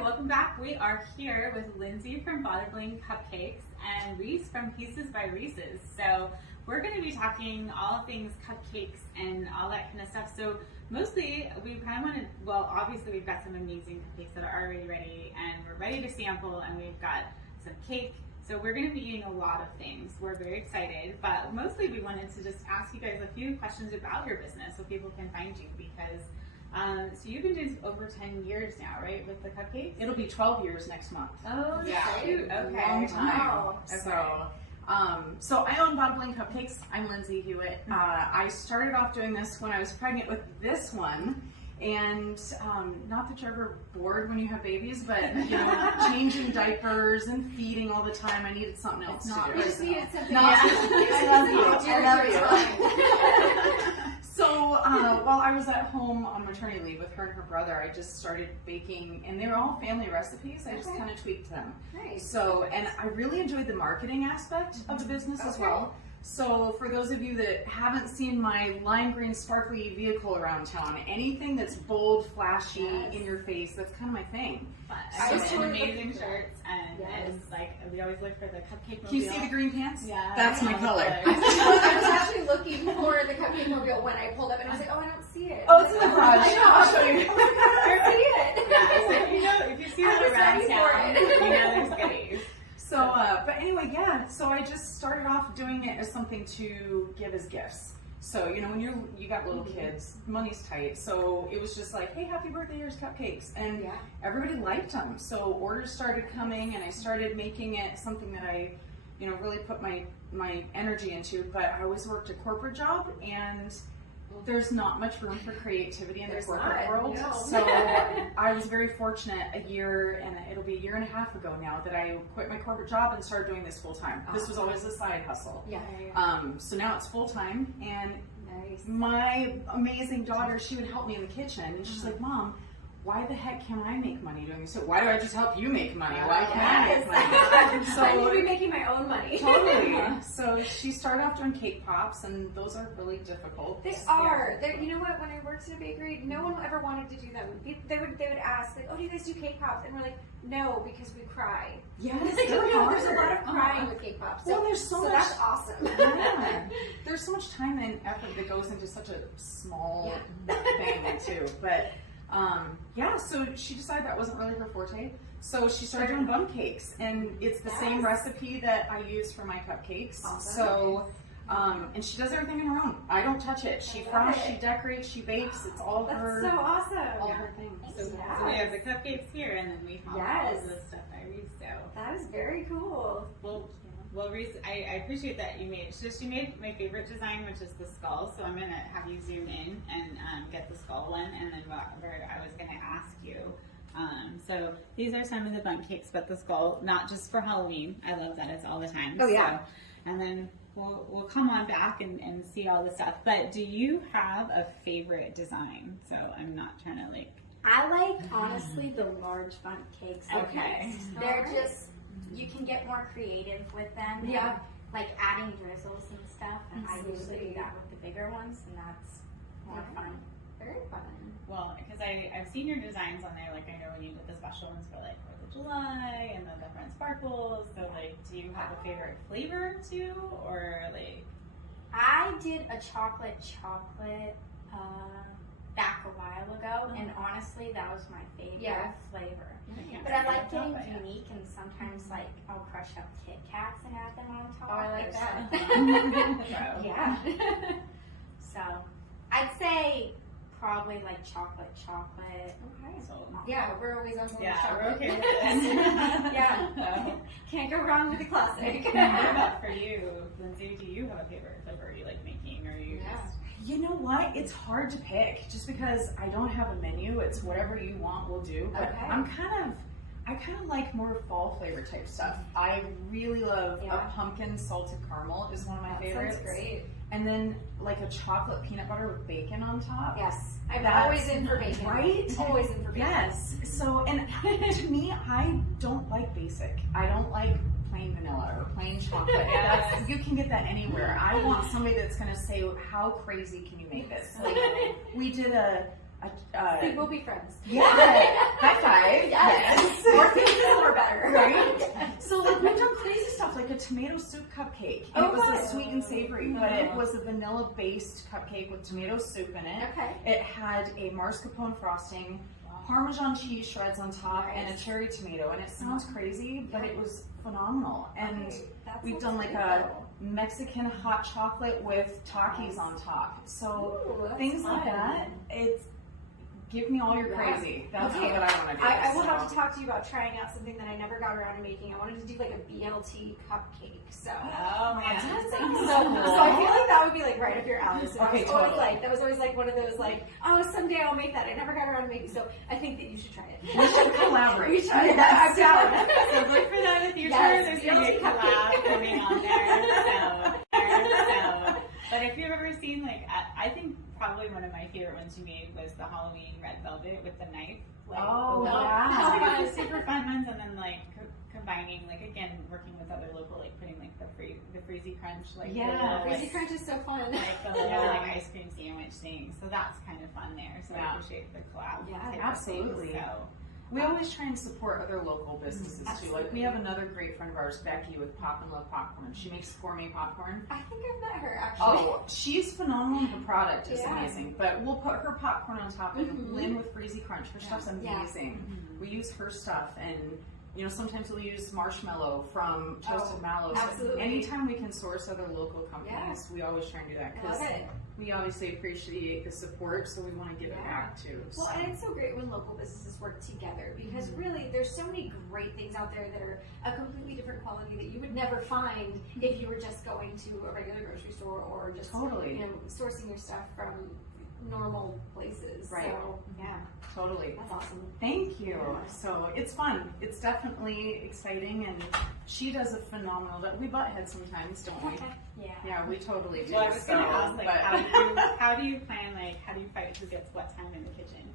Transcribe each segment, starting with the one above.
welcome back. We are here with Lindsey from Bada Bling Cupcakes and Reese from Pieces by Reeses. So we're going to be talking all things cupcakes and all that kind of stuff. So mostly we kind of want to, well, obviously we've got some amazing cupcakes that are already ready and we're ready to sample, and we've got some cake. So we're going to be eating a lot of things. We're very excited, but mostly we wanted to just ask you guys a few questions about your business so people can find you, because so you've been doing over 10 years now, right, with the cupcakes? It'll be 12 years next month. Oh, yeah. Shoot. Okay. Long time. Wow. Okay. So I own Bada Bling Cupcakes. I'm Lindsey Hewitt. I started off doing this when I was pregnant with this one. And not that you're ever bored when you have babies, but you know, changing diapers and feeding all the time, I needed something else to do. You just needed something else. I love you. So while I was at home on maternity leave with her and her brother, I just started baking, and they were all family recipes. I just kind of tweaked them. Nice. So, and I really enjoyed the marketing aspect of the business as well. So for those of you that haven't seen my lime green sparkly vehicle around town, anything that's bold, flashy, in your face, that's kind of my thing. I just have amazing shirts, and it's like, we always look for the cupcake mobile. Can you see the green pants? Yeah. That's my color. I was actually looking for the cupcake mobile when I pulled up, and I was like, oh, I don't see it. Oh, it's in the garage. I'll show you. I see it. Yeah, so if you see it around town, you know there's goodies. So, but anyway, yeah, so I just started off doing it as something to give as gifts. So, you know, when you got little kids, money's tight. So it was just like, hey, happy birthday, here's cupcakes. And everybody liked them. So orders started coming, and I started making it something that I, you know, really put my energy into. But I always worked a corporate job, and there's not much room for creativity in the corporate world. No. So I was very fortunate it'll be a year and a half ago now, that I quit my corporate job and started doing this full time. This was always a side hustle. So now it's full time, and my amazing daughter, she would help me in the kitchen, and she's like, Mom, why the heck can I make money doing this? So why do I just help you make money? Why can't I make money? So I need to be making my own money. Totally. So she started off doing cake pops, and those are really difficult. They are. You know what? When I worked in a bakery, no one ever wanted to do them. They would ask, like, oh, do you guys do cake pops? And we're like, no, because we cry. Yeah, there's a lot of crying with cake pops. Well, there's so much. That's awesome. Yeah. There's so much time and effort that goes into such a small thing too. But so she decided that wasn't really her forte. So she started doing Bundt Cakes, and it's the same recipe that I use for my cupcakes. Awesome. So, and she does everything on her own. I don't touch it. She frosts, she decorates, she bakes. It's all her. That's so awesome. All her things. So we have the cupcakes here, and then we have all of the stuff by Reese. So that is very cool. Well, Reese, I appreciate that you made my favorite design, which is the skull. So I'm gonna have you zoom in and get the skull one, and then I was gonna ask you. So these are some of the Bundt cakes, but the skull, not just for Halloween. I love that it's all the time. Oh yeah. So, and then we'll come on back and see all the stuff. But do you have a favorite design? So I'm not trying to like. I like, honestly, the large Bundt cakes. Okay. They're just, you can get more creative with them. Yeah. Like adding drizzles and stuff. And I usually do that with the bigger ones, and that's more fun. Very fun. Well, because I've seen your designs on there. Like, I know when you did the special ones for like 4th of July and the different sparkles. So like, do you have a favorite flavor too, or like? I did a chocolate back a while ago, and honestly, that was my favorite flavor. But I like getting unique, and sometimes like I'll crush up Kit Kats and add them on top. Oh, I like that. Yeah. So I'd say probably like chocolate. Okay. So, yeah, we're always on board with we're chocolate. okay with this. Yeah. Can't go wrong with the classic. What about for you, Lindsey? Do you have a favorite flavor you like making, or you just? You know what? It's hard to pick, just because I don't have a menu. It's whatever you want, we'll do. But I kind of like more fall flavor type stuff. I really love a pumpkin salted caramel is one of my favorites. Sounds great. And then like a chocolate peanut butter with bacon on top. Yes. I'm always in for bacon. Right? Always in for bacon. Yes. So, and to me, I don't like basic. I don't like plain vanilla or plain chocolate. You can get that anywhere. I want somebody that's going to say, how crazy can you make this? Like, we did we'll be friends. Yeah. High five. Yes. tomato soup cupcake. Oh, It was what? a sweet and savory, but it was a vanilla-based cupcake with tomato soup in it. Okay. It had a mascarpone frosting, Parmesan cheese shreds on top, and a cherry tomato. And it sounds crazy, but it was phenomenal. And we've done like a Mexican hot chocolate with Takis on top. So things like that, it's give me all your crazy. That's what I want to do. I will have to talk to you about trying out something that I never got around to making. I wanted to do like a BLT cupcake. So, Oh man, so I feel like that would be like right up your alley. So Okay, that was always like one of those like, oh, someday I'll make that. I never got around to making it. So I think that you should try it. We should collaborate. We should. I'm down. So look for that in the future. Yes, There's going to be a collab coming on there. So. But if you've ever seen, like, I think probably one of my favorite ones you made was the Halloween red velvet with the knife. Like, yeah. Super fun ones, and then like combining, like again, working with other local, like putting like the Freezy Crunch, like Freezy Crunch is so fun. Like the little like ice cream sandwich thing. So that's kind of fun there. So I appreciate the collab. Yeah, absolutely. So. We always try and support other local businesses too. Like we have another great friend of ours, Becky, with Pop and Love Popcorn. She makes gourmet popcorn. I think I've met her actually. Oh, she's phenomenal. Her product is amazing. But we'll put her popcorn on top and Lynn with Freezy Crunch. Her stuff's amazing. We use her stuff, and you know, sometimes we'll use marshmallow from Toasted Mallows. Absolutely. Anytime we can source other local companies, we always try and do that because we obviously appreciate the support, so we want to give it back too. Well, and it's so great when local businesses work together because really there's so many great things out there that are a completely different quality that you would never find if you were just going to a regular grocery store or just you know, sourcing your stuff from normal places. Right. So, yeah. Totally. That's awesome. Thank you. So it's fun. It's definitely exciting, and she does a phenomenal job. We butt heads sometimes, don't we? Yeah, we totally do. Well, I was going to ask, like, how do you plan, like, how do you fight who gets what time in the kitchen?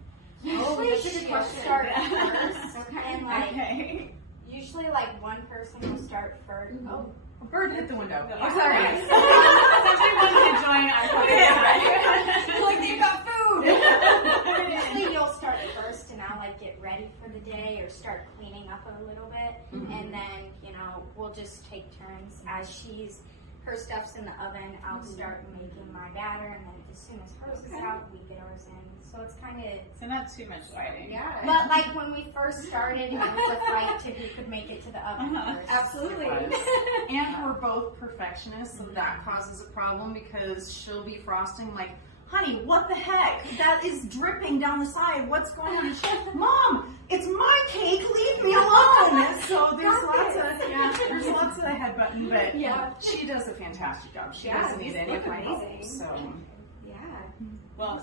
Usually that's a good question. Start first, and like usually like one person will start first. Oh. A bird hit the window. No, I'm sorry. Somebody wanted to join our podcast. Like they've got food. Usually you'll start first and I'll like get ready for the day or start cleaning up a little bit. And then, you know, we'll just take turns. As her stuff's in the oven, I'll start making my batter, and then as soon as hers is out, we get ours in. So it's kind of... So not too much fighting. Yeah. But like when we first started, it was a fight to who could make it to the oven first. Absolutely. And we're both perfectionists, so that causes a problem because she'll be frosting like, honey, what the heck? That is dripping down the side. What's going on? Mom, it's my cake. Leave me alone. So there's lots of a head button, but she does a fantastic job. She doesn't need any of my help. So well,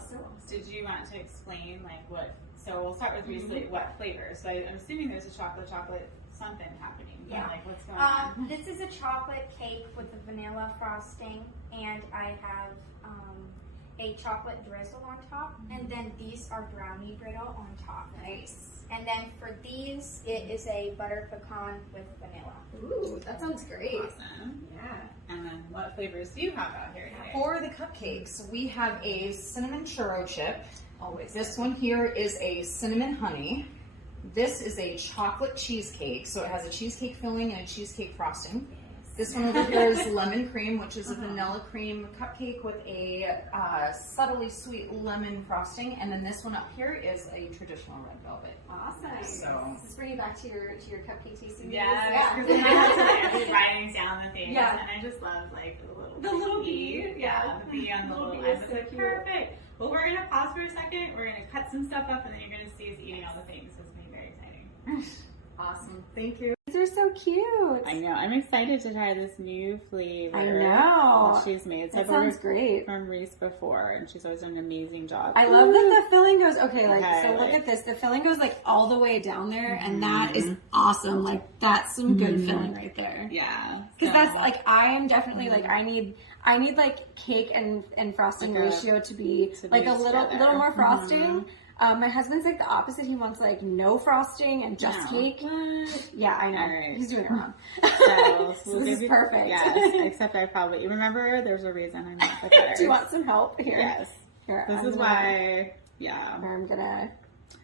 did you want to explain like what? So we'll start with Reeses. What flavor? So I'm assuming there's a chocolate something happening. Yeah. Like what's going on? This is a chocolate cake with a vanilla frosting, and I have a chocolate drizzle on top, and then these are brownie brittle on top. Nice. And then for these, it is a butter pecan with vanilla. Ooh, that sounds great. Awesome. Yeah. And then what flavors do you have out here today? for the cupcakes, we have a cinnamon churro chip. Always. This one here is a cinnamon honey. This is a chocolate cheesecake, so it has a cheesecake filling and a cheesecake frosting. This one over here is lemon cream, which is a vanilla cream cupcake with a subtly sweet lemon frosting, and then this one up here is a traditional red velvet. Awesome. So this is bringing back to your cupcake tasting. Yeah, because my husband is writing down the things, Yeah. and I just love like The little bee. bee. Yeah, the bee on the little bee line. is It's so like cute. perfect. Well, we're gonna pause for a second. We're gonna cut some stuff up, and then you're gonna see us eating all the things. So it's gonna be very exciting. awesome. Thank you. These are so cute. I know. I'm excited to try this new flavor. I know. that she's made. So That I've ordered sounds great. from Reese before, and she's always done an amazing job. I love that the filling goes, so look like- at this. The filling goes like all the way down there, and that is awesome. Like that's some good filling right there. Yeah. Because that's like, I am definitely like, I need like cake and frosting Like a- ratio to be to like be a little together. more frosting. My husband's like the opposite. He wants like no frosting and just No. cake. Yeah, I know. All right. He's doing it wrong. So, So this is perfect. Yes, except I probably, you remember, there's a reason I'm not the cutter. Do you want some help here? Yes. Here, This is why, yeah. I'm gonna.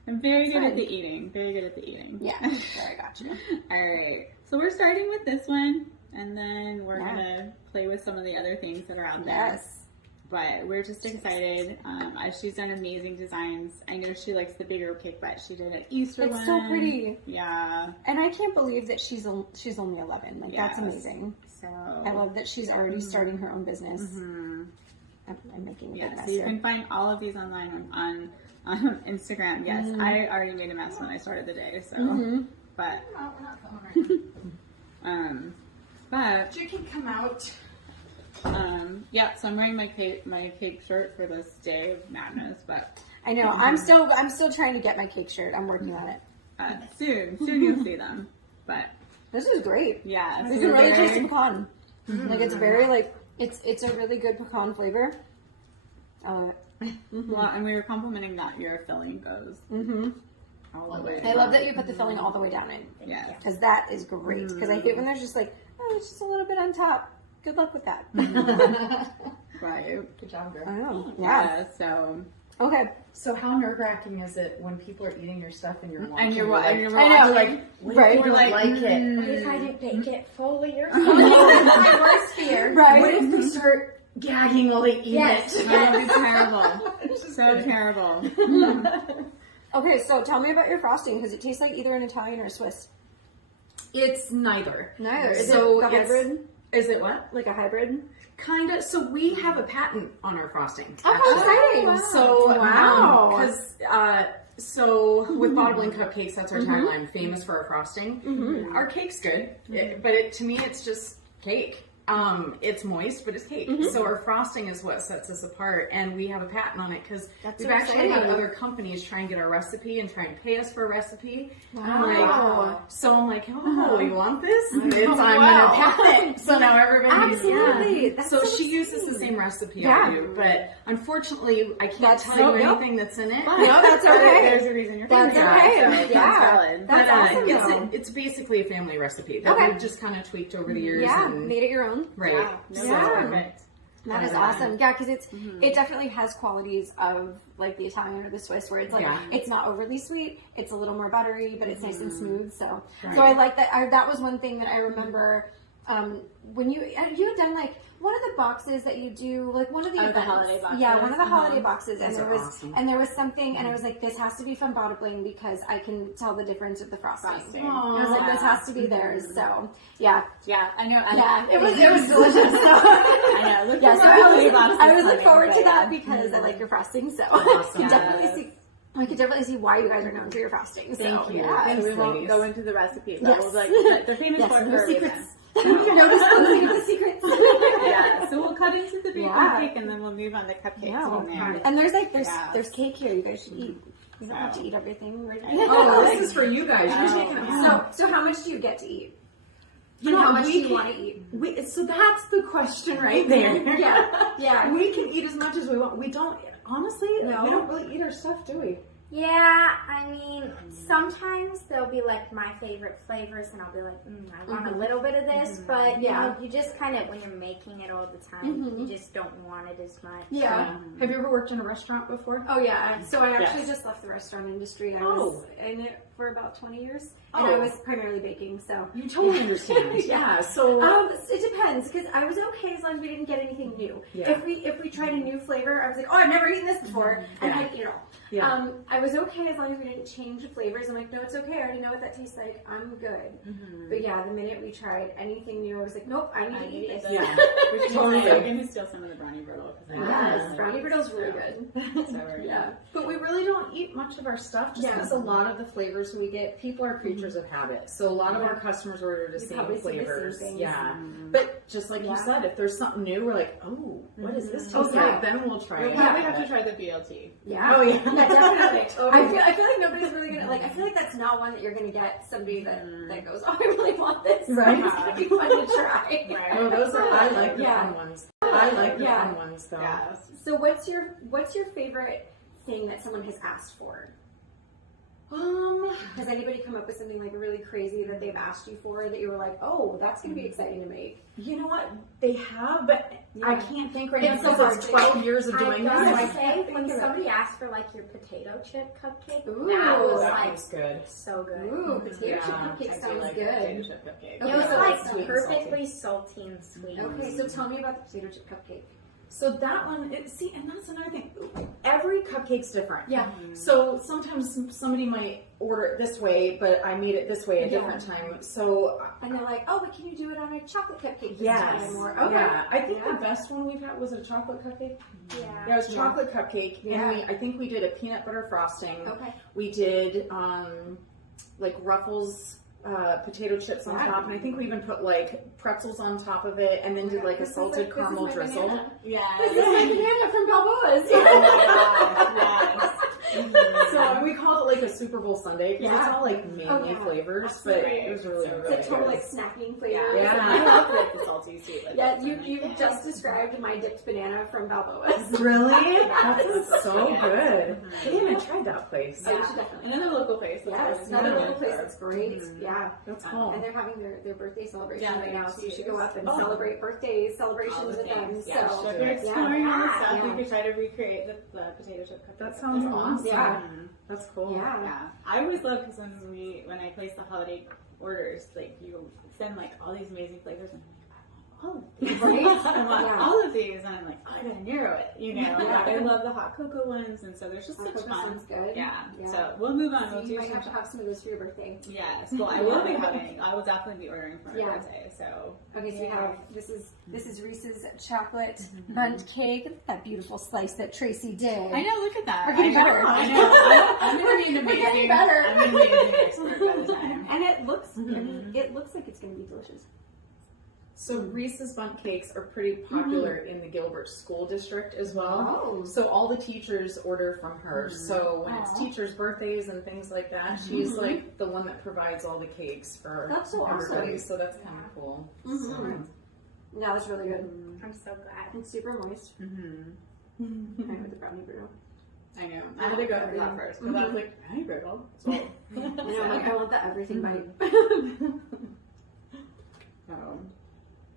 I'm very good Fine. at the eating. Very good at the eating. Yeah, there, I got you. All right. So we're starting with this one. and then we're gonna play with some of the other things that are out there. Yes. But we're just excited. She's done amazing designs. I know she likes the bigger cake, but she did an Easter one. It's so pretty. Yeah. And I can't believe that she's only 11. Like, that's amazing. So I love that she's already starting her own business. I'm making a big mess so you here. can find all of these online on Instagram. Yes, I already made a mess when I started the day. So, but but You can come out. yeah. So I'm wearing my cake shirt for this day of madness. But I know. I'm still trying to get my cake shirt. I'm working on it. soon you'll see them. But This is great. yeah, It's a really tasty pecan. Like, it's very, like, it's a really good pecan flavor. Well, and we were complimenting that your filling goes all the way. I love that you put the filling all the way down in. Yeah. Because that is great. Because I hate when there's just like, oh, it's just a little bit on top. Good luck with that. Right. Good job, girl. I know. Yeah. So. Okay. So how nerve-wracking is it when people are eating your stuff and you're watching? And you're I know. like, what if you don't like it? What if I didn't bake it fully or That's something? my worst fear. Right. What if they start gagging while they eat Yes. it? That would be terrible. So terrible. Okay, so tell me about your frosting, because it tastes like either an Italian or a Swiss. It's neither. Neither. Is So it a it's- hybrid? Is it what? Like a hybrid? Kind of. So we have a patent on our frosting. Oh, So wow. because so with Bada Bling Cupcakes, that's our tagline, famous for our frosting. Our cake's good, but to me, it's just cake. It's moist, but it's cake. So our frosting is what sets us apart, and we have a patent on it because That's we've so actually had exciting. other companies try and get our recipe and try and pay us for a recipe. Wow. So I'm like, oh, you want this? I'm gonna patent it. So now everybody's Absolutely. That's So so she uses the same recipe Yeah. I do, but unfortunately, I can't That's tell so- you nope. anything that's in it. No, that's okay. There's a reason you're That's thinking okay. that, so Yeah. that's valid. That's awesome, though. It's basically a family recipe that Okay. we've just kind of tweaked over the years. Yeah, and, made it your own. right. Yeah. No, So, that's perfect. That is awesome. Yeah, because it definitely has qualities of like the Italian or the Swiss, where it's like it's not overly sweet, it's a little more buttery, but it's nice and smooth. So I like that. That was one thing that I remember when you had done like one of the boxes that you do, like one of the Oh, the events. holiday boxes? Yeah, one of the holiday boxes, and Those there are was awesome. and there was something, and I was like, this has to be from Bada Bling because I can tell the difference with the frosting. I was like, this has to be theirs. So yeah, Yeah, I know. yeah, it was delicious. I know. Look Yeah, for so my I holiday boxes always look coming, forward to but, that because I like your frosting. So Awesome. I could definitely see why you guys are known for your frosting. So, Thank you. Yeah. And we won't ladies. go into the recipe, but Yes. we'll like they're famous Yes, for no a reason. secrets. No disclosing the secrets. Yeah, so we'll cut into the baking Yeah. cake and then we'll move on to cupcakes Yeah. from there. And there's Yeah. there's cake here. You guys should eat. You don't have to eat everything right now. Oh, this is for you guys. You take it. So how much do you get to eat? You And know, how much do we you want to eat? So that's the question right there. Yeah. We can eat as much as we want. We don't, honestly, No. we don't really eat our stuff, do we? Yeah, I mean, sometimes there'll be like my favorite flavors, and I'll be like, I want a little bit of this, but you know, you just kind of, when you're making it all the time, you just don't want it as much. Yeah. Have you ever worked in a restaurant before? Oh yeah. So I actually Yes. just left the restaurant industry. I was in it for about 20 years, and I was primarily baking. So You totally understand. Yeah. So it depends, because I was okay as long as we didn't get anything new. Yeah. If we tried a new flavor, I was like, oh, I've never eaten this before, and I'd eat it all. Yeah. I was okay as long as we didn't change the flavors. I'm like, no, it's okay. I already know what that tastes like. I'm good. But yeah, the minute we tried anything new, I was like, nope, I need to eat this. yeah. We can Totally. we're going to steal some of the brownie brittle. Yes, brownie brittle's really good. So Yeah. But we really don't eat much of our stuff just because a lot of the flavors we get, people are creatures of habit. So a lot of our customers order the same probably see the same flavors. things. Yeah. But just like you said, if there's something new, we're like, oh, what does this taste yeah. like? Then we'll try We'll it. probably have to try the BLT. Yeah. Oh, yeah. Yeah, definitely. I feel like nobody's really gonna like. I feel like that's not one that you're gonna get somebody that goes, oh, I really want this. Right. It's gonna be fun to try. Oh, those are, I like the Yeah. fun ones. I like the Yeah. fun ones, though. Yes. So what's your favorite thing that someone has asked for? Has anybody come up with something like really crazy that they've asked you for that you were like, oh, that's going to be exciting to make? You know what? They have, but I can't think right now It's so because hard it's to 12 years of I doing this. gotta say, when somebody asked for like your potato chip cupcake, Ooh, that was that like was good. so good. Ooh, potato chip cupcake sounds good. Potato chip cupcake. Okay, It was so like sweet and perfectly salty and sweet. Okay, so tell me about the potato chip cupcake. So that one, and that's another thing. Every cupcake's different. Yeah. So sometimes somebody might order it this way, but I made it this way a different time. So And they're like, oh, but can you do it on a chocolate cupcake this yes, time? Or, okay. yeah. I think the best one we've had was a chocolate cupcake. Yeah. Yeah, it was chocolate cupcake, Yeah. and I think we did a peanut butter frosting. Okay. We did like Ruffles potato chips on Yeah. top, and I think we even put like pretzels on top of it, and then did like a salted caramel drizzle. Yeah. This is my banana from Balboa's. Yes. So we called it like a Super Bowl Sundae because it's Yeah. all like mainly flavors, That's but great. it was really, So really It's a total good. like snacking flavor. Yeah. Yeah. I love like the salty sweet. Like Yeah, that. you just described my dipped banana from Balboa's. Really? That's so good. I haven't even tried that place. So you should definitely. Another local place. Yes, another little place that's great. Yeah. That's cool. And they're having their birthday celebration Yeah, right they now, are so you should too. go up and Oh. celebrate birthdays, celebrations with them. Yeah, So so if you're exploring all this stuff, Yeah. you could try to recreate the potato chip cupcake. That sounds awesome. Yeah. That's cool. yeah. Yeah, I always love because when I place the holiday orders, like you send like all these amazing flavors, and I'm like, I want all of these. Right? I want Yeah. all of these, and I'm like, oh, I gotta narrow it. You know, Yeah. I love the hot cocoa ones, and so there's just such Cocoa fun. sounds good. Yeah. Yeah. So we'll move on. So We'll you do might some. have to have some of those for your birthday. Yes, well, I will be having. I will definitely be ordering for my Yeah. birthday. So Okay, so we have this is Reese's chocolate Bundt cake. That beautiful slice that Tracy did. I know. Look at that. We're getting I know. better. I know. I'm gonna be an We're getting amazing. better. I'm an amazing expert by the time. And it looks it looks like it's gonna be delicious. So Reese's Bundt Cakes are pretty popular in the Gilbert School District as well. Oh. So all the teachers order from her. So when it's teachers' birthdays and things like that, she's like the one that provides all the cakes for That's so everybody. awesome. So that's kind of cool. Mhm. No, that's really good. I'm so glad. It's super moist. Mm-hmm. Right with the brownie burrito. I know. I had to go through that first because I was like, I brittle. So, I know, I'm like, I want that everything bite.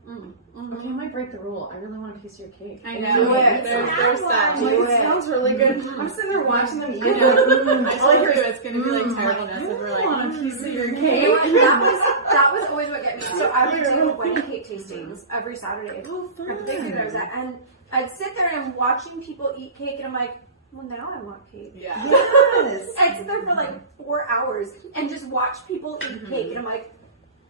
Okay, I might break the rule. I really want a piece of your cake. I Do know. it. There's stuff. Like, Do it it. smells really good. I'm sitting there watching them eat I it. know. I All I told hear you is, it's going to be like terribleness if we're I want a like, piece of your You cake. know what? That was always what got me. So I would do wedding cake tastings every Saturday Oh, at the bakery that I was at, and I'd sit there and I'm watching people eat cake, and I'm like, well, now I want cake. yeah. Yes. I'd sit there for like 4 hours and just watch people eat cake, and I'm like,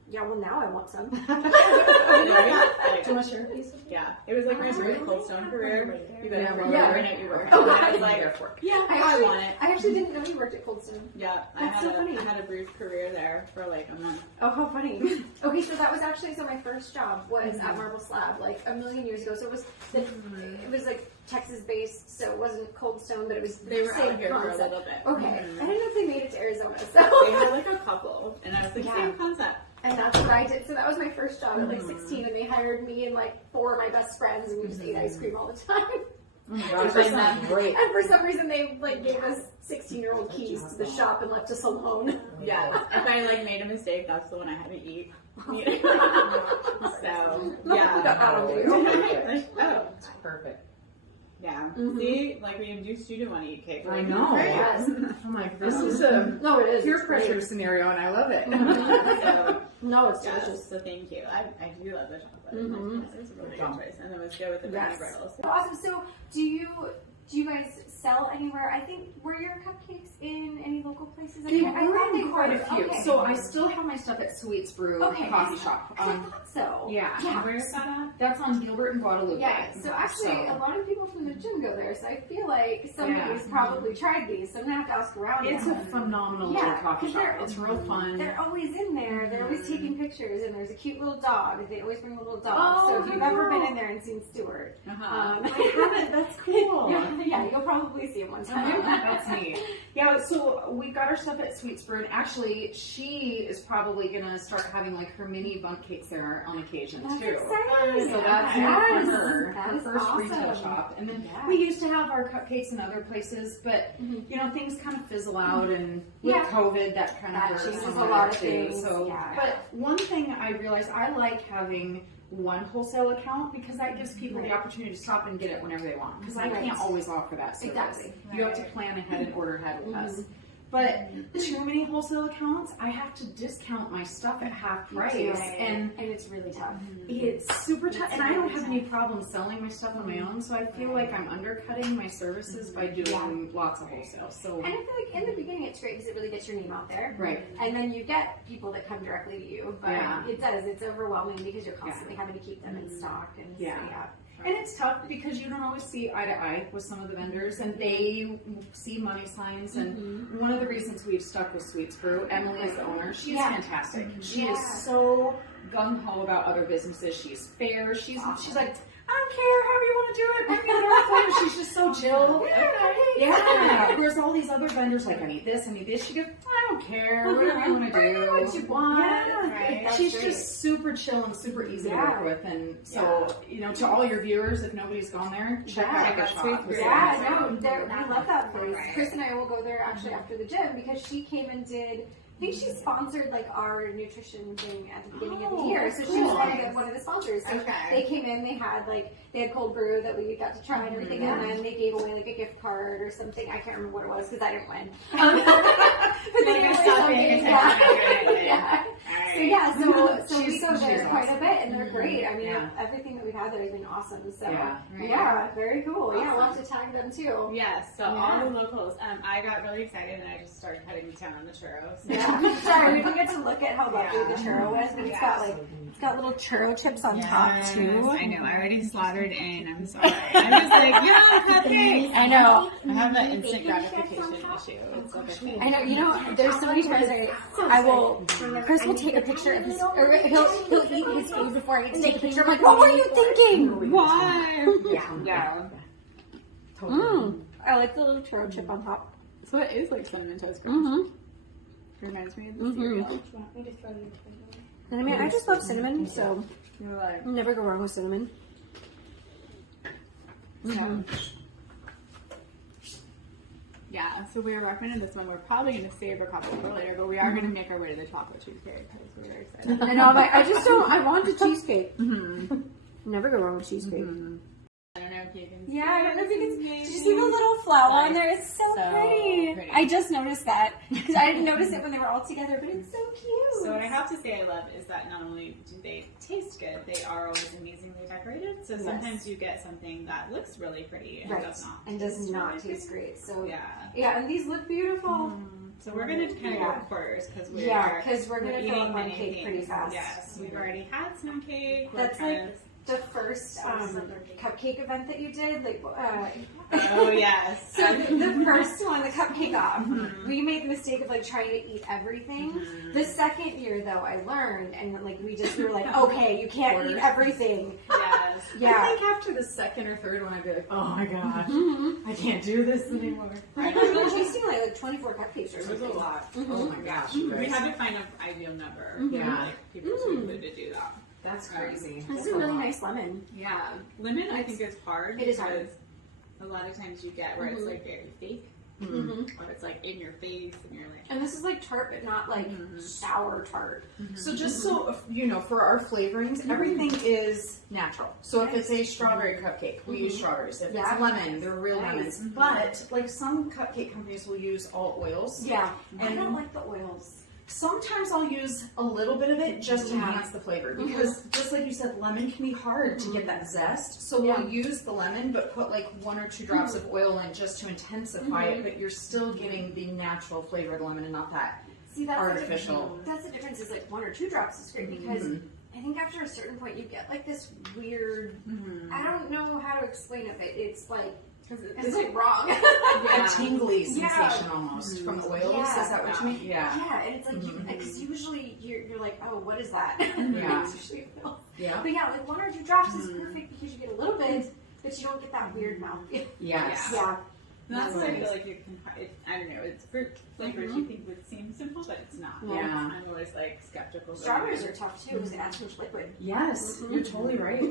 yeah, well, now I want some. Do you want to share a piece? Yeah, it was like my very Cold Stone career. You guys Yeah, were yeah. right at your work. Oh, And I God. was like, yeah, I want it. I actually didn't know you worked at Cold Stone. Yeah, That's so funny. I had a brief career there for like a month. Oh, how funny. Okay, so that was actually, so my first job was at Marble Slab, like a million years ago. So it was like Texas based, so it wasn't Cold Stone, but it was They were same out here for a concept. little bit. Okay, Mhm. I didn't know if they made it to Arizona, They so. had like a couple, and I was like, Yeah. same concept. And that's what I did. So that was my first job at like 16, and they hired me and like 4 of my best friends, and we just ate ice cream all the time. Oh my gosh, that sounds great. And for some reason, they like gave us 16-year-old keys to the shop and left us alone. Yeah, if I like made a mistake, that's the one I had to eat. So Got that on yeah. video. Oh, It's perfect. yeah. Mhm. See, like we induced you to want to eat cake. I know. Yes. I'm like, this is a No, it is. peer It's great. pressure scenario, and I love it. So, No, it's yes, delicious. so thank you. I do love the chocolate. Mhm. It's a really good choice. And then let's go with the brownie Yes. brittles. Awesome. So, do you guys sell anywhere? I think, were your cupcakes in any local places? They I were thought in quite a were. few. Okay. So I still have my stuff at Sweets Brew Okay. Coffee Shop. I thought so. Yeah. Yeah. Where's that at? That's on Gilbert and Guadalupe. Yeah, so actually a lot of people from the gym go there, so I feel like somebody's probably tried these, so I'm gonna have to ask around. It's now. a phenomenal Yeah, little coffee 'cause shop. they're- It's real fun. They're always in there. They're always taking pictures, and there's a cute little dog. They always bring a little dog. Oh, so if you've how ever been cool. in there and seen Stuart, Uh-huh. I haven't. That's cool. yeah, you'll probably probably see him one time. That's neat. Yeah, so we got our stuff at Sweet Spur, and actually, she is probably gonna start having like her mini Bundt Cakes there on occasion That's too. exciting. So that's Yes. for her, That her is first awesome. retail shop. And then Yeah. we used to have our cupcakes in other places, but you know, things kind of fizzle out, and with Yeah. COVID, that kind of That hurt changes some a of lot it of too. things, So, yeah. but one thing I realized, I like having one wholesale account because that gives people the opportunity to stop and get it whenever they want. Because I Right. can't always offer that service. Exactly. You have to plan ahead and order ahead with us. But too many wholesale accounts, I have to discount my stuff at half price, and it's really tough. it's super tough. And I don't have any problem selling my stuff on my own, so I feel like I'm undercutting my services by doing lots of wholesale. So And I feel like in the beginning it's great because it really gets your name out there. right. And then you get people that come directly to you. But Yeah. it does. It's overwhelming because you're constantly having to keep them in stock. And Yeah. so, yeah. And it's tough because you don't always see eye to eye with some of the vendors, and they see money signs. And one of the reasons we've stuck with Sweet Brew, Emily is the owner. She's fantastic. She is so gung ho about other businesses. She's fair. She's like, I don't care, however you want to do it. Bring me whatever flavor. She's just so chill. Yeah. Whereas all these other vendors, like, I need this, I need this. She goes, I don't care, whatever you want to do. What you want. Yeah. Right. She's just super chill and super easy to work with. And so, you know, to all your viewers, if nobody's gone there, check out the shop. Yeah, no, we love that place. Chris and I will go there actually after the gym because she came and did. I think she sponsored like our nutrition thing at the beginning of the year, so she was one of the sponsors. So they came in, they had cold brew that we got to try and everything, and then they gave away like a gift card or something. I can't remember what it was because I didn't win. But they gave away something. Yeah. So we go there quite a bit, and they're great. I mean, everything that we've had there has been awesome. So very cool. Awesome. Yeah, we'll have to tag them too. Yes, so all the locals. I got really excited and I just started cutting down on the churros. Yeah. Sorry, we didn't get to look at how lovely the churro was, but it's got little churro chips on top too. I know. I already slaughtered in. I'm sorry. I was like, cupcakes. I know. I have that instant gratification issue. It's like a thing. I know. You know, there's so many times I will. Chris will take a picture of his, or he'll eat his food before I get to take a picture. I'm like, what were you thinking? Why? Yeah. I like the little churro chip on top. So it is like cinnamon toast crunch. It reminds me of the cereal. And I mean, I just love cinnamon, so you never go wrong with cinnamon. Yeah, so we were recommending this one. We're probably going to save a couple for later, but we are going to make our way to the chocolate cheesecake because we're very excited. I know, but I just don't. I want the cheesecake. Never go wrong with cheesecake. I don't know if you can. Yeah, I don't know if you can. Did you see the little flower on there? It's so pretty. I just noticed that because I didn't notice it when they were all together, but it's so cute. So what I have to say I love is that not only do they taste good, they are always amazingly decorated. So sometimes you get something that looks really pretty and does not taste great. So yeah, and these look beautiful. So we're going to kind of go in quarters because we're going to fill up one cake things. pretty fast. Yes, we've already had some cake. That's the first cupcake event that you did, oh yes. So the first one, the cupcake off, we made the mistake of trying to eat everything. The second year though, I learned, and we were like, okay, you can't eat everything. Yes. Yeah. I think after the second or third one, I'd be like, oh my gosh, I can't do this anymore. I know, we seen like 24 cupcakes or something. It was a lot. Oh my gosh. We had to find an ideal number. People's food to do that. That's crazy. This is a really nice lemon. Yeah. Lemon, I think, is hard. It is hard. A lot of times you get where it's very fake. Or it's in your face and you're like. And this is tart, but not sour tart. So just so you know, for our flavorings, everything is natural. So if it's a strawberry cupcake, we use strawberries. If it's lemon, they're real lemons. But some cupcake companies will use all oils. Yeah. And I don't like the oils. Sometimes I'll use a little bit of it just to enhance the flavor because just like you said, lemon can be hard to get that zest. So we'll use the lemon but put 1 or 2 drops of oil in just to intensify it, but you're still getting the natural flavor of the lemon and not that artificial. That's the difference is 1 or 2 drops is great because I think after a certain point you get this weird, I don't know how to explain it, but it's it's wrong. A tingly sensation almost from oils. Is that what you mean? Yeah, and it's because usually you're like, oh, what is that? Yeah. It's usually a pill. Yeah. But 1 or 2 drops is perfect because you get a little bit, but you don't get that weird mouthfeel. Yes. Yeah. And that's what I feel like you can. I don't know. It's fruit flavors you think would seem simple, but it's not. Yeah. I'm always like skeptical. Strawberries are tough too because it adds too much liquid. Yes, you're totally right.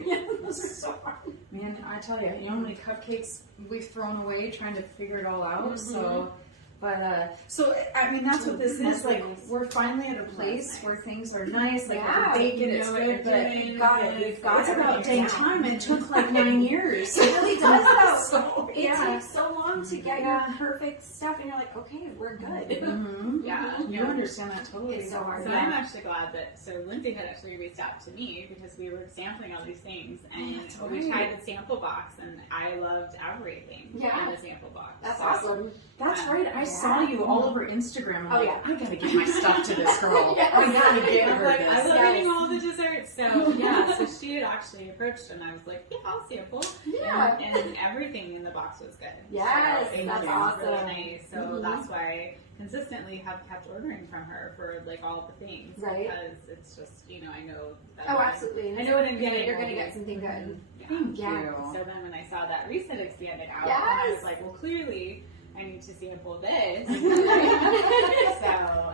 This is so hard. Man, I tell you, how many cupcakes we've thrown away trying to figure it all out. So, but so I mean, that's what this is. Like, we're finally at a place where things are nice. Like, we bake it, it's good, but We've got it. We've got it's about dang time. It took like 9 years. It really does though. So, It takes so long to get your perfect stuff, and you're like, okay, we're good. Yeah, you understand that totally. It's so hard. So I'm actually glad that Lindsey had actually reached out to me because we were sampling all these things, and we tried the sample box, and I loved everything in the sample box. That's awesome. That's right. I saw you all over Instagram. I'm Oh, like, yeah. I gotta give my stuff to this girl. I gotta give her Like, I this. love eating all the desserts. So yeah, so she had actually approached, and I was like, yeah, I'll sample. Yeah. And everything in the box was good. Yes, so that's it was awesome. really nice. So that's why I consistently have kept ordering from her for like all the things. Right. Because it's just, I know that Oh, absolutely. I know what I'm getting. You're gonna get something good. Thank Yeah. you. So then when I saw that Reeses expanded out, then I was like, well, clearly I need to sample this. So,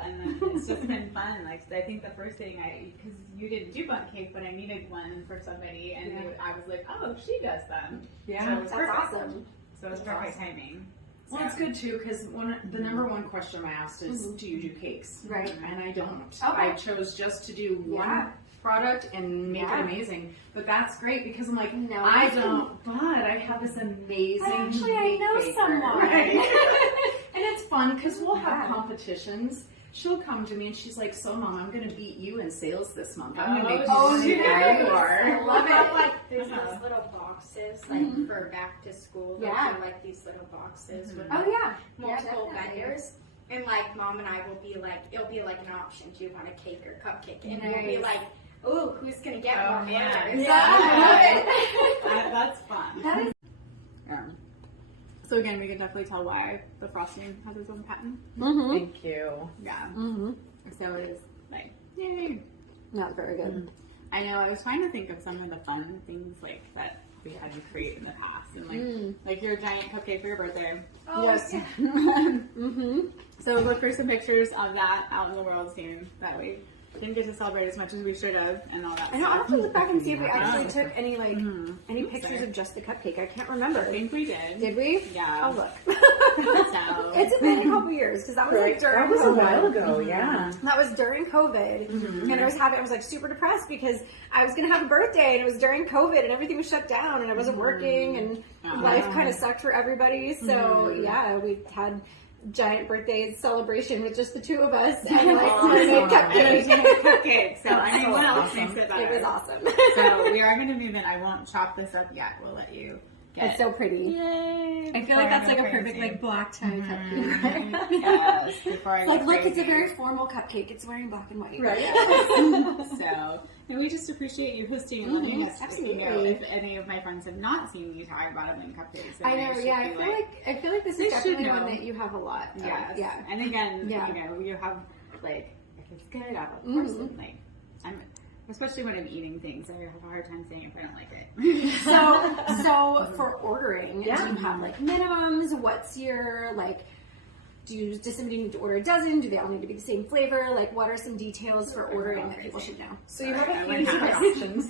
and then it's just been fun. Like, I think the first thing because you didn't do Bundt Cake, but I needed one for somebody, and I was like, oh, she does them. Yeah. So it was That's perfect. awesome. So it was perfect timing. Well, it's good too because the number one question I asked is, do you do cakes? Right. And I don't. Okay. I chose just to do one product and make it amazing. But that's great because I'm like, No, I don't, but I have this amazing. Actually, I know baker, someone. right? And it's fun because we'll have competitions. She'll come to me and she's like, so Mom, I'm going to beat you in sales this month. I'm going to make you there you are. I love it. Like there's those little boxes, like for back to school. Those are like these little boxes with multiple vendors. And like Mom and I will be like, it'll be like an option. Do you want a cake or cupcake? And we'll be like, ooh, who's gonna get more orders? That's fun. That is So again, we can definitely tell why the frosting has its own patent. Thank you. Yeah. So it is like, yay. Not very good. I know. I was trying to think of some of the fun things like that we had you create in the past, and like your giant cupcake for your birthday. Oh, Yes. So look for some pictures of that out in the world soon. That we didn't get to celebrate as much as we should have, and all that. I know. I'll have to look back and see if we Yeah. actually took any any pictures of just the cupcake. I can't remember. I think we did. Did we? Yeah. I'll look. So It's been a couple years because that was like during That was a COVID. while ago, yeah. That was during COVID, and I was like super depressed because I was gonna have a birthday and it was during COVID and everything was shut down and I wasn't working and life kind of sucked for everybody. So yeah, we had giant birthday celebration with just the two of us and like made cupcakes. So I mean, what else makes it better? It was awesome. So we are going to move in. I won't chop this up yet. We'll let you get It's so pretty. Yay! I feel like that's like a perfect like black tie cupcake. Yes. Before I Like get look, it's a crazy. very formal cupcake. It's wearing black and white. Right. So, and we just appreciate you hosting and letting us. absolutely. If any of my friends have not seen you try Bada Bling Cupcakes, I know, yeah. I feel like this They is should definitely one know. that you have a lot. Of. Yes. Yeah. And again, Yeah. you have like if it's good, of course, like I'm. Especially when I'm eating things, I have a hard time saying if I don't like it. So for ordering, do you have like minimums? What's your like? Does somebody need to order a dozen? Do they all need to be the same flavor? Like, what are some details for ordering that people should know? So you have a few different options.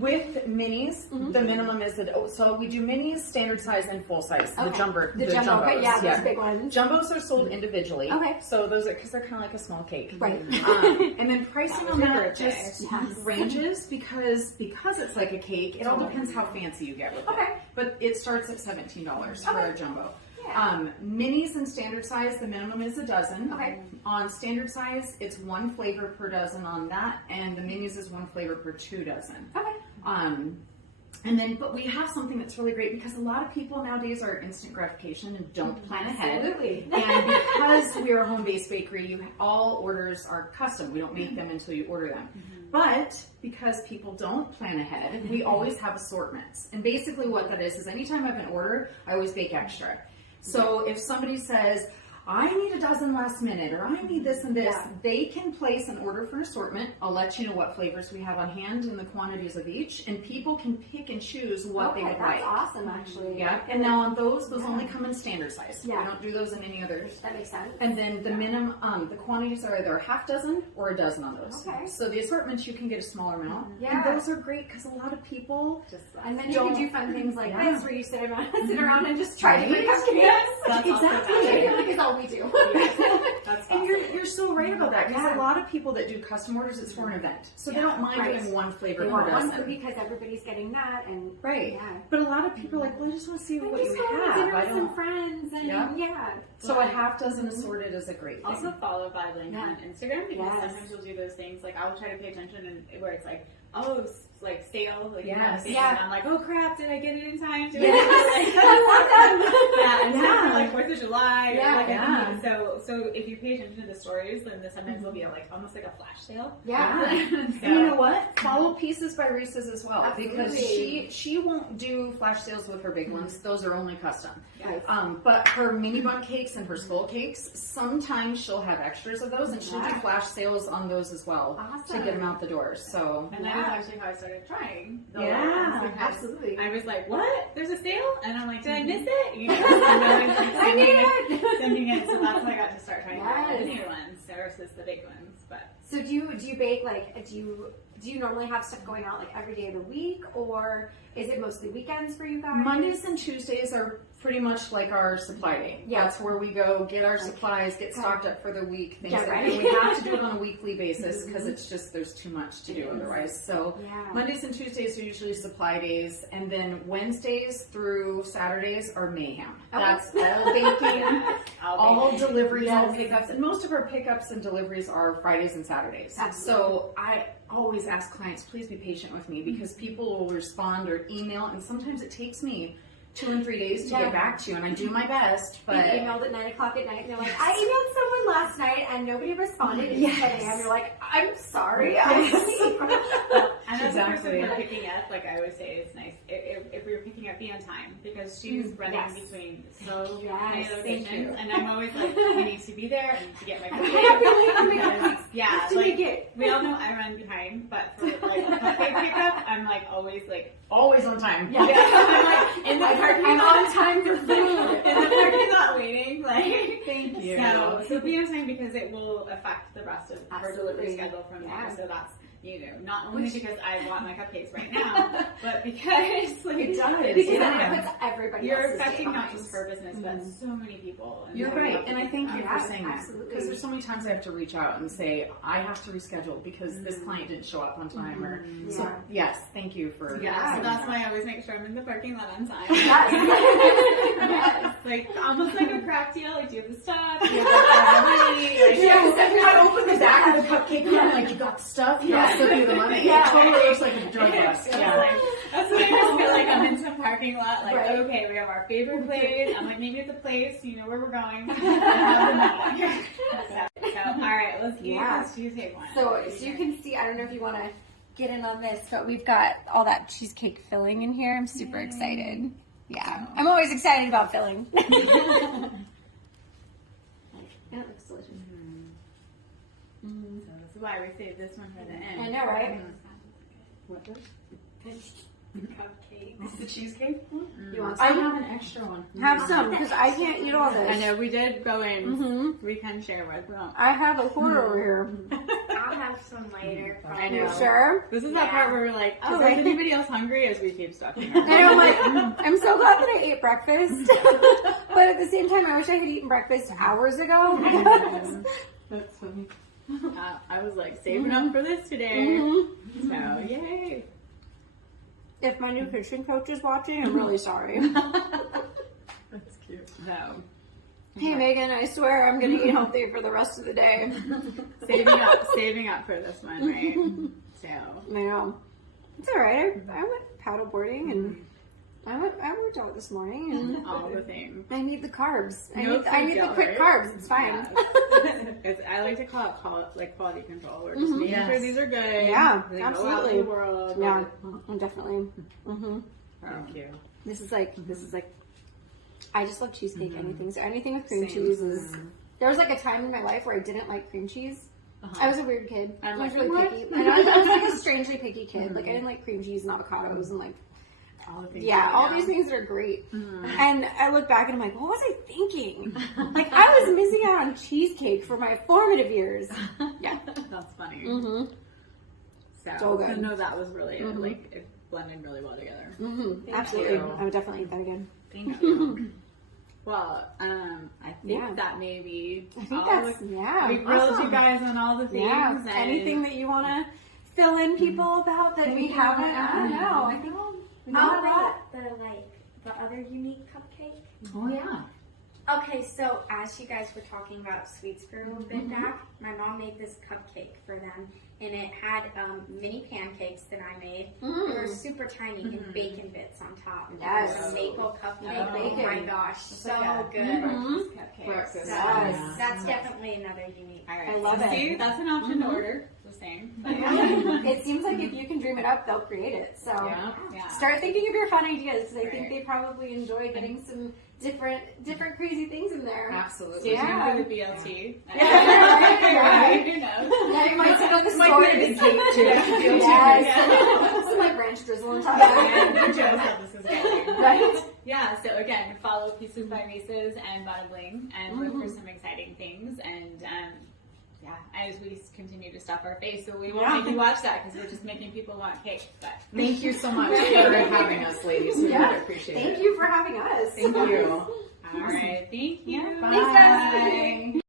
With minis, the minimum is so we do minis, standard size, and full size. The jumbo, The jumbo, jumbos, okay, yeah, those big ones. Jumbos are sold individually. Okay. So those are because they're kind of like a small cake. Right. And then pricing on that just ranges because it's like a cake. It all depends how fancy you get with it. But it starts at $17 for a jumbo. Minis and standard size, the minimum is a dozen. Okay. On standard size, it's one flavor per dozen on that, and the minis is one flavor per 2 dozen. Okay. And then, but we have something that's really great because a lot of people nowadays are instant gratification and don't plan ahead. Absolutely. And because we're a home-based bakery, all orders are custom. We don't make them until you order them. But because people don't plan ahead, we always have assortments. And basically what that is anytime I have an order, I always bake extra. So if somebody says, I need a dozen last minute, or I need this and this, they can place an order for an assortment. I'll let you know what flavors we have on hand and the quantities of each, and people can pick and choose what they would like. That's awesome, actually. Yeah, and now on those only come in standard size. Yeah. We don't do those in any others. That makes sense. And then the minimum, the quantities are either a half dozen or a dozen on those. Okay. So the assortments, you can get a smaller amount. Yeah. And those are great because a lot of people And then you can do fun things like Yeah. this, where you sit around and just try different Right? cupcakes. That's also Exactly. Which I valid. feel like is all we do. That's And awesome. you're so right about that because Yeah. a lot of people that do custom orders, it's for an event. So they don't mind Right. doing one flavor They per want one dozen. because everybody's getting that, and Right. Yeah. But a lot of people are like, well, I just want to see what you have. dinner I with some don't. friends, and Yeah. So a half dozen assorted is a great thing. Also follow Bada Bling Yeah. on Instagram because Yes. sometimes you'll do those things like I'll try to pay attention and where it's like, oh, like sale, like you know, Yes. sale, Yeah. and I'm like, oh crap, did I get it in time? Did Yes. yeah, and Yeah. so like 4th of July. Yeah. Like, Yeah. So if you pay attention to the stories, then sometimes there'll be like almost like a flash sale. Yeah. And you know what? Follow Pieces by Reeses as well because Absolutely. she won't do flash sales with her big ones. Those are only custom. Yes. But her mini Bundt cakes and her skull cakes, sometimes she'll have extras of those, and she'll do flash sales on those as well Awesome. to get them out the door. So And that was actually how I started trying. the Yeah, ones, because absolutely. I was like, what? There's a sale? And I'm like, did I miss it? You know, and I was like, sending it. So that's when I got to start trying all the Yes. mini ones versus the big ones. But So do you bake do you normally have stuff going out like every day of the week, or is it mostly weekends for you guys? Mondays and Tuesdays are pretty much like our supply day. Yeah. That's where we go get our supplies, get stocked up for the week, things Get like that. ready. And we have to do it on a weekly basis because it's just there's too much to do otherwise. So Yeah. Mondays and Tuesdays are usually supply days, and then Wednesdays through Saturdays are mayhem. Okay. That's all baking, all deliveries, all Yes. pickups, and most of our pickups and deliveries are Fridays and Saturdays. Absolutely. So I always ask clients, please be patient with me because people will respond or email, and sometimes it takes me 2 and 3 days to Yeah. get back to you, and I do my best, You but emailed at 9:00 at night, and they're like, I emailed someone last night, and nobody responded. And Yes. and you're like, I'm sorry. and as a person Exactly. for picking up, like I always say, it's nice if we were picking up, be on time because she's running Yes. between so Yes, many thank locations, you. and I'm always like, you need to be there and to get my cupcake. Oh my God. Because, yeah, Have to like make it. we all know I run behind, but for like a cupcake pickup, I'm like always like. always on time. Yeah, I'm like in the parking I'm lot. on time for food. In the parking lot waiting, like. Thank you. So be on time because it will affect the rest of her delivery Absolutely. schedule from Yeah. there. So that's not only because I want my cupcakes right now, but because like It does. Because Yeah. that puts everybody you're else's day affecting not behind. just her business, but so many people. And You're so right, and I thank you Yeah, for saying that absolutely. because there's so many times I have to reach out and say I have to reschedule because this client didn't show up on time, or so. Yeah. Yes, thank you for. Yeah, so saying that's that. why I always make sure I'm in the parking lot on time. Yes. Yes, like almost like a crack deal. Like, do you have the stuff? Do you have the money? Like, I open the back of the cupcake and I'm like, you got the stuff? Yeah, I'll still give you the money. Yeah. It totally looks like a drug bust. It's Yeah. like, that's what I just feel like. I'm in some parking lot, like, Right. okay, we have our favorite place. I'm like, maybe it's a place, you know where we're going. I have the money. So, all right, let's eat Yeah. this cheesecake one. So you can see, I don't know if you want to get in on this, but we've got all that cheesecake filling in here. I'm super excited. Yeah, I'm always excited about filling. That looks delicious. So this is why we saved this one for the end. I know, right? What was? Cupcake. This is the cheesecake? You want I some? have an extra one. Have some, because I can't eat all this. I know we did go in. Mhm. We can share with them. I have a quarter over here. I'll have some later. I You know. sure? This is that part where we're like, oh, Like- is anybody else hungry as we keep stuffing I know, I'm like, I'm so glad that I ate breakfast. But at the same time, I wish I had eaten breakfast hours ago. because- That's funny. I was like saving up for this today. Mhm. So, yay. If my nutrition coach is watching, I'm really sorry. That's cute. So, Hey Megan, I swear I'm gonna eat healthy for the rest of the day. saving up for this one, right? So, I know. It's alright. I went paddle boarding and I worked out this morning and all the things. I need the carbs. I No need the food quick guilt, carbs. It's fine. I like to call it quality control. We're just making Yes. sure these are good. Yeah, They go out absolutely. in the world. Yeah, definitely. Thank you. This is like I just love cheesecake. Anything. So anything with cream Same. cheese is. There was like a time in my life where I didn't like cream cheese. I was a weird kid. I was really picky. And I was like a strangely picky kid. Like I didn't like cream cheese and avocados and like All the things all these things that are great. And I look back and I'm like, what was I thinking? Like I was missing out on cheesecake for my formative years. Yeah. That's funny. So good. No, that was really like it blended really well together. Absolutely. you. I would definitely eat that again. Thank you. Well, I think that maybe I think that's we grilled you guys on all the things. Yeah. And Anything that you want to fill in people about that we haven't? I don't know. I think How about the other unique cupcake? Oh yeah. Okay, so as you guys were talking about sweets for a little bit back, my mom made this cupcake for them, and it had mini pancakes that I made. They were super tiny and bacon bits on top. Yes. It was a maple cupcake. Oh, Oh my gosh, so good. Breakfast. Yes. That's definitely another unique. all right, I love see, it. that's an option to order. The same. It seems like if you can dream it up, they'll create it. So Yeah. start thinking of your fun ideas because I think they probably enjoy getting some different crazy things in there. Absolutely. Stay tuned Yeah. for the BLT. Right. Who knows? Yeah, you might sit on the Might store be a big cake too. Yes. Some like ranch drizzle on top of And it. you chose how this is going. Right? Yeah, so again, follow Pieces by Reeses and Bada Bling and look for some exciting things. And as we continue to stuff our face, so we won't make you watch that because we're just making people want cake. But Thank you so much for having us, ladies. We really appreciate it. Thank you for having us. Thank you. all right, thank you. Thanks, guys.